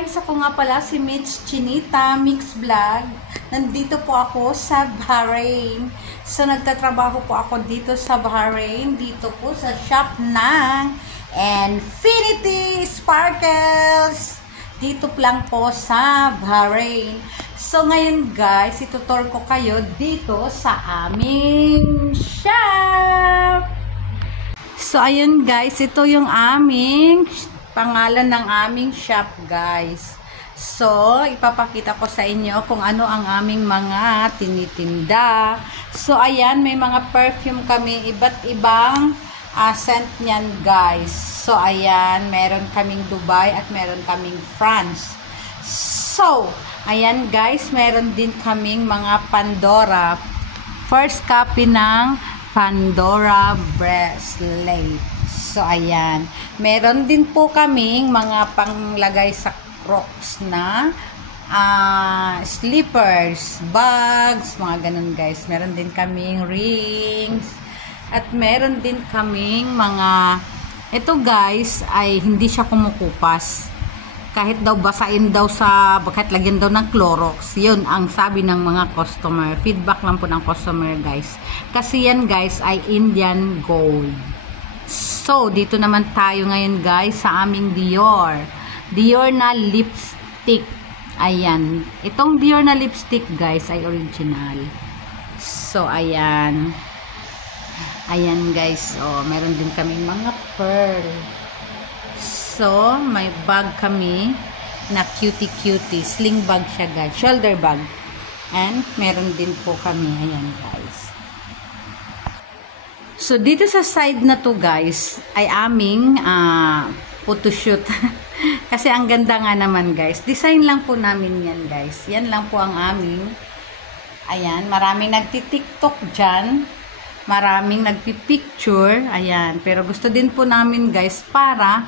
Guys, ako nga pala si Mitch Chinita Mix Vlog. Nandito po ako sa Bahrain. So, nagtatrabaho po ako dito sa Bahrain. Dito po sa shop ng Infinity Sparkles. Dito lang po sa Bahrain. So, ngayon guys, itutur ko kayo dito sa aming shop. So, ayun guys, ito yung aming pangalan ng aming shop guys. So, ipapakita ko sa inyo kung ano ang aming mga tinitinda. So, ayan, may mga perfume kami, iba't ibang scent niyan guys. So, ayan, meron kaming Dubai at meron kaming France. So, ayan guys, meron din kaming mga Pandora. First copy ng Pandora bracelet. So, ayan. Meron din po kaming mga panglagay sa Crocs na slippers, bags, mga ganun guys. Meron din kaming rings. At meron din kaming mga, ito guys, ay hindi siya kumukupas. Kahit daw basain daw kahit lagyan daw ng Clorox. Yun ang sabi ng mga customer. Feedback lang po ng customer guys. Kasi yan guys ay Indian gold. So, dito naman tayo ngayon guys sa aming Dior. Dior na lipstick. Ayan. Itong Dior na lipstick guys ay original. So, ayan. Ayan guys. Oh, meron din kaming mga pearl. So, may bag kami na cutie. Sling bag siya guys. Shoulder bag. And meron din po kami. Ayan guys. So, dito sa side na to guys, ay aming photoshoot. Kasi ang ganda nga naman guys. Design lang po namin yan guys. Yan lang po ang aming. Ayan, maraming nagti-tiktok dyan. Maraming nagpipicture. Ayan, pero gusto din po namin guys para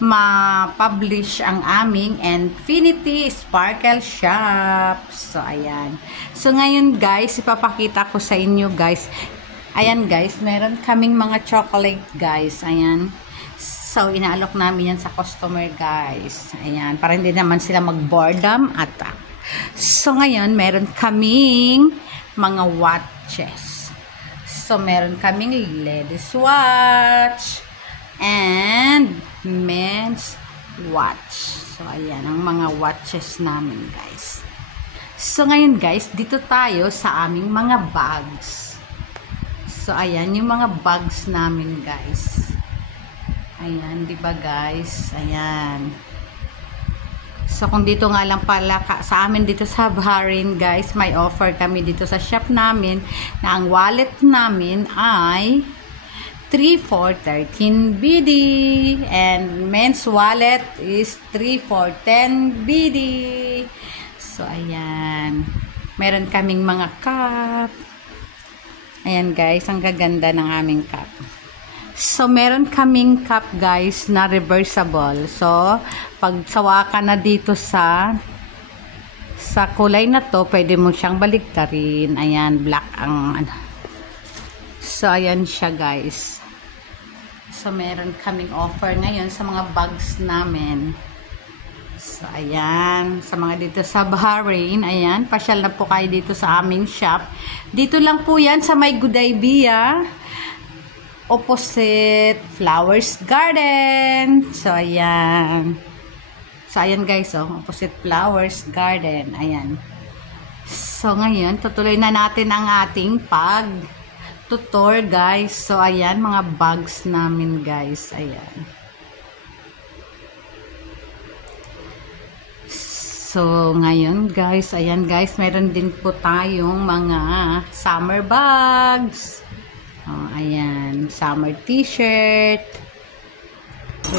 ma-publish ang aming Infinity Sparkle Shop. So, ayan. So, ngayon guys, ipapakita ko sa inyo guys. Ayan guys, meron kaming mga chocolate guys. Ayan. So, inaalok namin yan sa customer guys. Ayan. Para hindi naman sila mag-boredom attack. So, ngayon, meron kaming mga watches. So, meron kaming ladies watch and men's watch. So, ayan. Ang mga watches namin guys. So, ngayon guys, dito tayo sa aming mga bags. So, ayan, yung mga bags namin, guys. Ayan, di ba guys? Ayan. So, kung dito nga lang pala sa amin dito sa Bahrain, guys, may offer kami dito sa shop namin na ang wallet namin ay 3 for 13 BD and men's wallet is 3 for 10 BD. So, ayan. Meron kaming mga cup. Ayan guys, ang gaganda ng aming cup. So, meron kaming cup guys na reversible. So, pag sawa ka na dito sa kulay na to, pwede mo siyang baliktarin. Ayan, black ang ano. So, ayan siya guys. So, meron kaming offer ngayon sa mga bags namin. So, ayan. Sa mga dito sa Bahrain, ayan. Pasyal na po kayo dito sa aming shop. Dito lang po yan sa may Gudaybiyah. Opposite Flowers Garden. So, ayan. So, ayan guys, oh. Opposite Flowers Garden. Ayan. So, ngayon, tutuloy na natin ang ating pag-tutor, guys. So, ayan, mga bags namin, guys. Ayan. So, ngayon guys, ayan guys, meron din po tayong mga summer bags. Oh, ayan, summer t-shirt. So,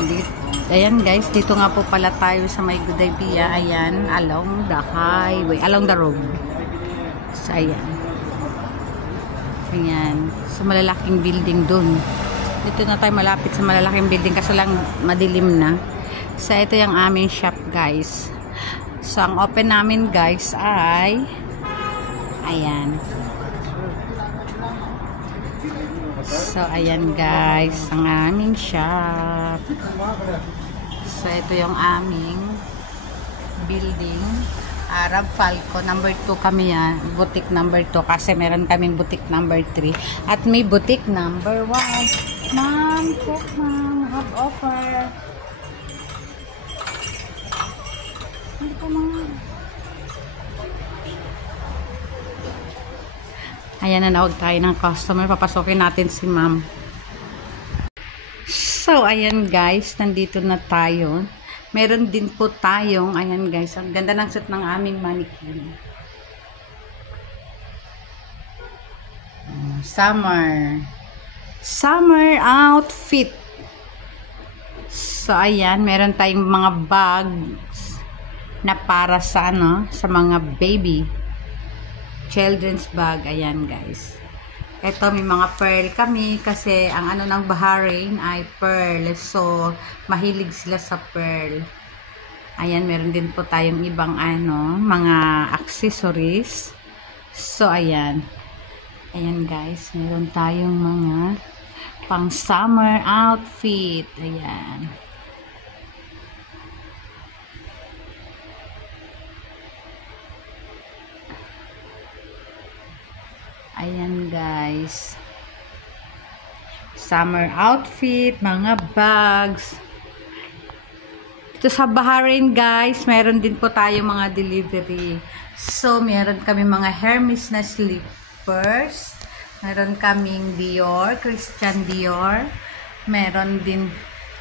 ayan guys, dito nga po pala tayo sa may Gudaybiyah. Ayan, along the highway, along the road. So, ayan. Ayan. So, malalaking building dun. Dito na tayo malapit sa malalaking building kasi lang madilim na. So, ito yung aming shop guys. So, ang open namin guys ay ayan. So, ayan guys, ang aming shop. So, ito yung aming building. Arab Falco, number 2 kami yan. Boutique number 2 kasi meron kaming boutique number 3. At may boutique number 1. Ma'am, check ma'am. Have offer. Hindi pa mga. Ayan, nanawag tayo ng customer. Papasokin natin si ma'am. So, ayan guys. Nandito na tayo. Meron din po tayong, ayan guys, ang ganda ng suit ng aming mannequin. Summer outfit. So, ayan, meron tayong mga bags na para sa sa mga baby. Children's bag, ayan guys. Ito, may mga pearl kami kasi ang ng Bahrain ay pearl. So, mahilig sila sa pearl. Ayan, meron din po tayong ibang mga accessories. So, ayan. Ayan guys, meron tayong mga pang summer outfit. Ayan. Ayan guys. Summer outfit, mga bags. Ito sa Bahrain guys, meron din po tayo mga delivery. So, meron kami mga Hermes na slippers. Meron kaming Dior, Christian Dior. Meron din.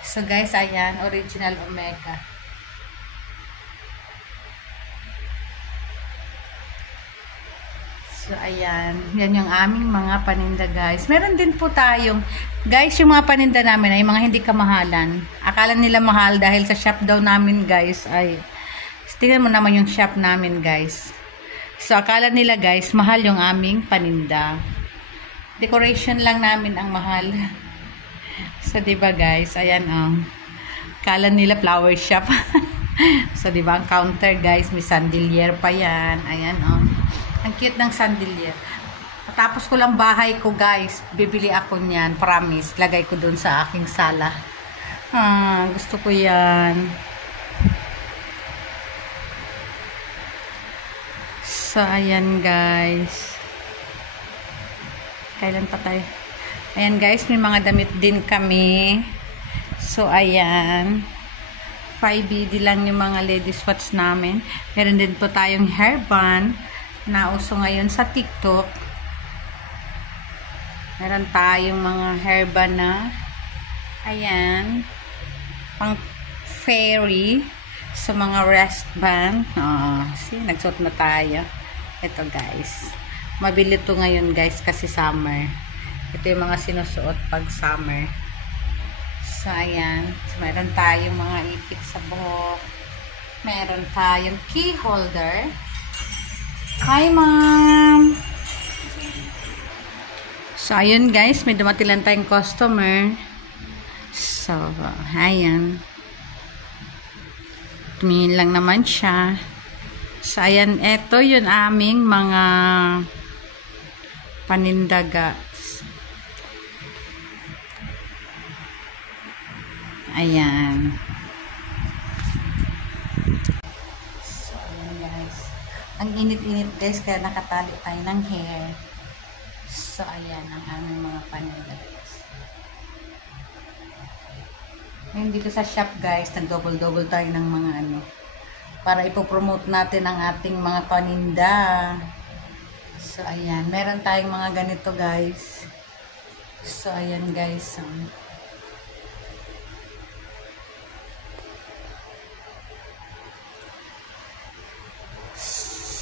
So guys, ayan, original Omega. So, ayan. Yan yung aming mga paninda, guys. Meron din po tayong, guys, yung mga paninda namin ay mga hindi kamahalan. Akala nila mahal dahil sa shop daw namin, guys, ay, tingnan mo naman yung shop namin, guys. So, akala nila, guys, mahal yung aming paninda. Decoration lang namin ang mahal. So, diba, guys, ayan, akala nila flower shop. So, diba, ang counter, guys, may chandelier pa yan. Ayan, ang cute ng chandelier. Tapos ko lang bahay ko, guys. Bibili ako niyan. Promise. Lagay ko dun sa aking sala. Gusto ko yan. So, ayan, guys. Kailan pa tayo? Ayan, guys. May mga damit din kami. So, ayan. 5BD lang yung mga ladies watch namin. Meron din po tayong hairband na uso ngayon sa TikTok. Meron tayong mga hairband na ayan, pang fairy sa mga wristband. See, nagsuot na tayo. Ito guys, mabili to ngayon guys kasi summer. Ito yung mga sinusuot pag summer. So ayan, so, meron tayong mga ipit sa buhok. Meron tayong key holder. Hi, ma'am. So, ayun guys, may dumating lang tayong customer. So, ayan. Tumingin lang naman siya. So, ayan, eto yun aming mga panindaga. Ayan. Ang init-init guys, kaya nakatali tayo ng hair. So, ayan ang aming mga paninda guys. Ngayon dito sa shop guys, nag-double-double tayo ng mga para ipopromote natin ang ating mga paninda. So, ayan. Meron tayong mga ganito guys. So, ayan guys.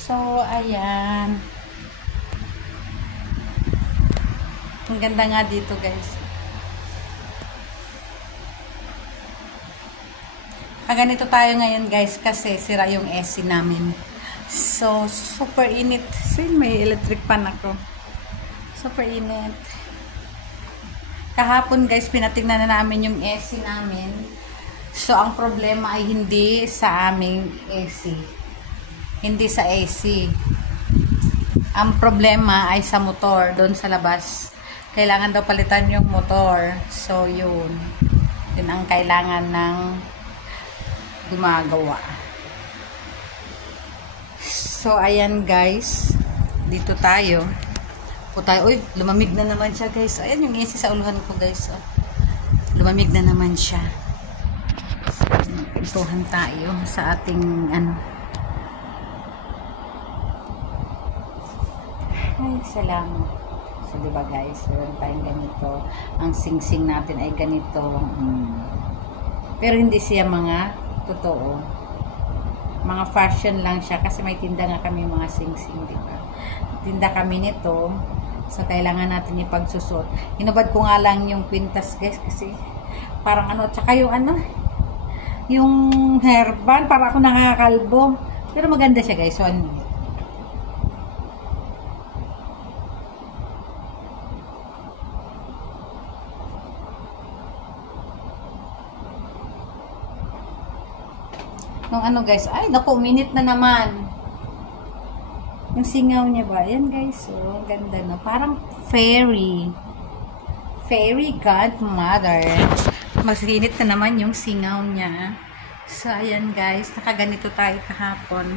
So, ayan. Ang ganda nga dito, guys. Ganito tayo ngayon, guys, kasi sira yung AC namin. So, super init. So, may electric pan ako. Super init. Kahapon, guys, pinatingnan na namin yung AC namin. So, ang problema ay hindi sa aming AC. Hindi sa AC. Ang problema ay sa motor, doon sa labas. Kailangan daw palitan yung motor. So, yun. Yun ang kailangan ng gumagawa. So, ayan guys. Dito tayo. Uy, lumamig na naman siya guys. Ayan yung AC sa uluhan ko guys. Oh. Lumamig na naman siya. So, ituhan tayo sa ating Ay, salamat. So, diba guys, meron tayong ganito. Ang sing-sing natin ay ganito. Pero hindi siya mga totoo. Mga fashion lang siya kasi may tinda nga kami mga sing-sing, diba? Tinda kami nito. So, kailangan natin ipagsusot. Hinubad ko nga lang yung kwintas guys kasi parang tsaka yung yung hairband, para ako nakakalbo. Pero maganda siya guys. So, nung guys, ay naku, minute na naman yung singaw niya ba, yan guys, oh, ganda no, parang fairy godmother. Masinit na naman yung singaw niya. So ayan guys, nakaganito tayo kahapon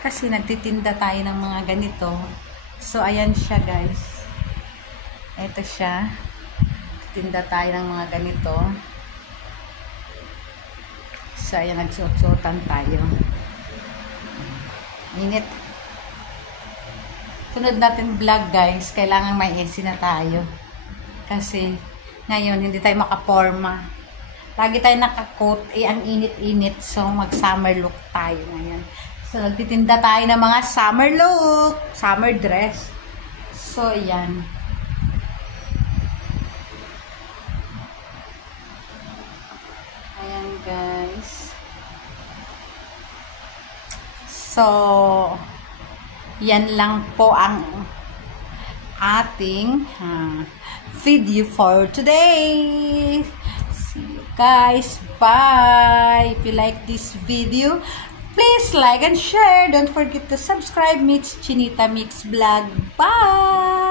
kasi nagtitinda tayo ng mga ganito. So ayan siya guys, ito siya, tinda tayo ng mga ganito. So, ayan, nagsuot-suotan tayo. Init. Sunod natin vlog, guys. Kailangan may AC na tayo. Kasi, ngayon, hindi tayo makaporma. Lagi tayo naka-coat. Ang init-init. So, mag-summer look tayo ngayon. So, nagtitinda tayo ng mga summer look. Summer dress. So, ayan. Ayan, guys. So, yan lang po ang ating video for today. See you guys. Bye. If you like this video, please like and share. Don't forget to subscribe. Mix Chinita Mix Vlog. Bye.